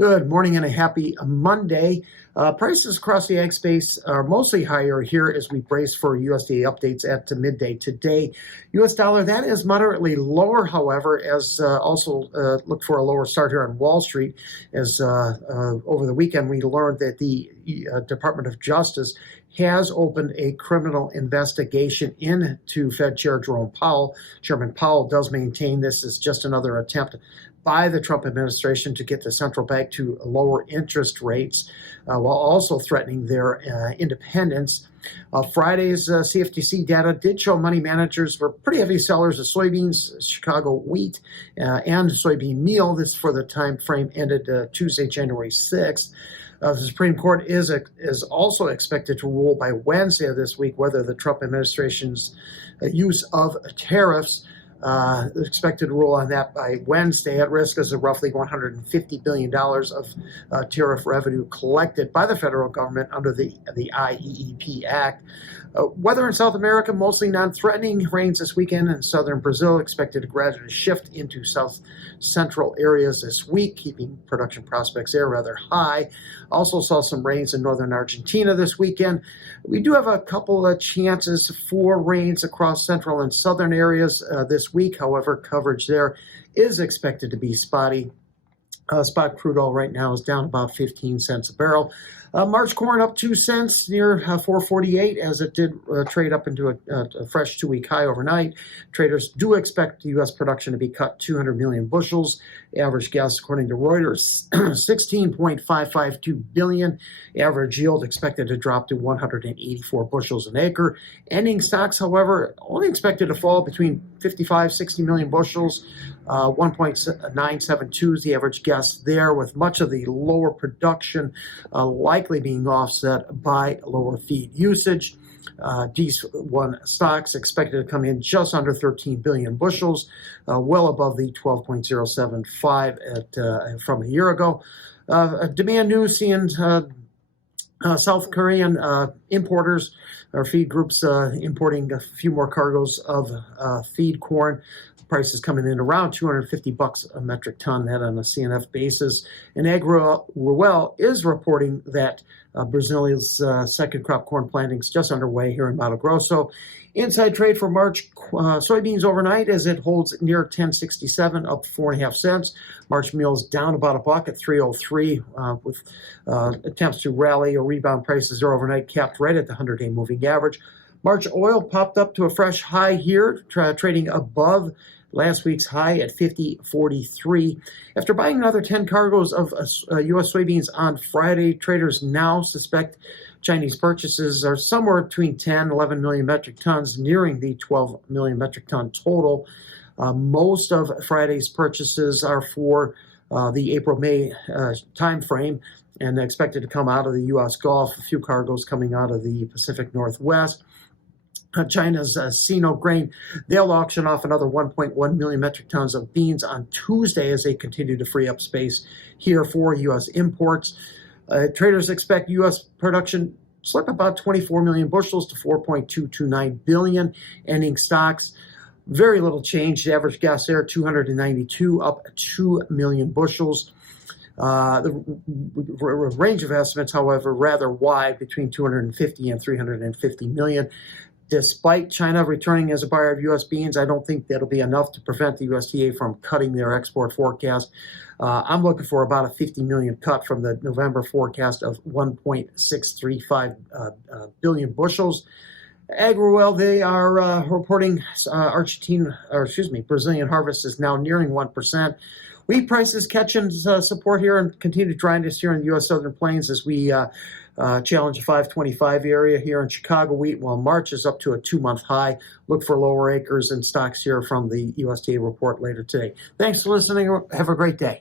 Good morning and a happy Monday. Prices across the ag space are mostly higher here as we brace for USDA updates at midday today. US dollar, that is moderately lower, however, as also look for a lower start here on Wall Street as over the weekend we learned that the Department of Justice has opened a criminal investigation into Fed Chair Jerome Powell. Chairman Powell does maintain this is just another attempt by the Trump administration to get the central bank to lower interest rates while also threatening their independence. Friday's CFTC data did show money managers were pretty heavy sellers of soybeans, Chicago wheat, and soybean meal. This for the time frame ended Tuesday, January 6th. The Supreme Court is also expected to rule by Wednesday of this week whether the Trump administration's use of tariffs expected to rule on that by Wednesday. At risk is roughly $150 billion of tariff revenue collected by the federal government under the IEEP Act. Weather in South America, mostly non-threatening. Rains this weekend in southern Brazil, expected to gradually shift into south central areas this week, keeping production prospects there rather high. Also saw some rains in northern Argentina this weekend. We do have a couple of chances for rains across central and southern areas this week. However, coverage there is expected to be spotty. Spot crude oil right now is down about 15 cents a barrel. March corn up 2 cents near 448 as it did trade up into a fresh 2-week high overnight. Traders do expect U.S. production to be cut 200 million bushels. Average guess, according to Reuters, 16.552 billion. Average yield expected to drop to 184 bushels an acre. Ending stocks, however, only expected to fall between 55-60 million bushels. 1.972 is the average guess there, with much of the lower production likely being offset by lower feed usage. D1 stocks expected to come in just under 13 billion bushels, well above the 12.075 from a year ago. Demand news seeing South Korean importers or feed groups importing a few more cargoes of feed corn. Prices coming in around $250 a metric ton, that on a CNF basis. And AgRuel is reporting that Brazil's second crop corn planting is just underway here in Mato Grosso. Inside trade for March soybeans overnight as it holds near 1067, up 4.5 cents. March meal is down about $1 at 303, with attempts to rally or rebound prices are overnight capped right at the 100-day moving average. March oil popped up to a fresh high here, trading above last week's high at 50.43. After buying another 10 cargoes of U.S. soybeans on Friday, traders now suspect Chinese purchases are somewhere between 10 and 11 million metric tons, nearing the 12 million metric ton total. Most of Friday's purchases are for the April-May time frame and expected to come out of the U.S. Gulf, a few cargoes coming out of the Pacific Northwest. China's Sino Grain, they'll auction off another 1.1 million metric tons of beans on Tuesday as they continue to free up space here for U.S. imports. Traders expect U.S. production slip about 24 million bushels to 4.229 billion. Ending stocks, very little change. The average gas there, 292, up 2 million bushels. The range of estimates, however, rather wide, between 250 and 350 million. Despite China returning as a buyer of U.S. beans, I don't think that'll be enough to prevent the USDA from cutting their export forecast. I'm looking for about a 50 million cut from the November forecast of 1.635 billion bushels. AgRuel, they are reporting Brazilian harvest is now nearing 1%. Wheat prices catching support here and continue dryness here in the U.S. Southern Plains as we challenge the 525 area here in Chicago wheat, while March is up to a 2-month high. Look for lower acres and stocks here from the USDA report later today. Thanks for listening. Have a great day.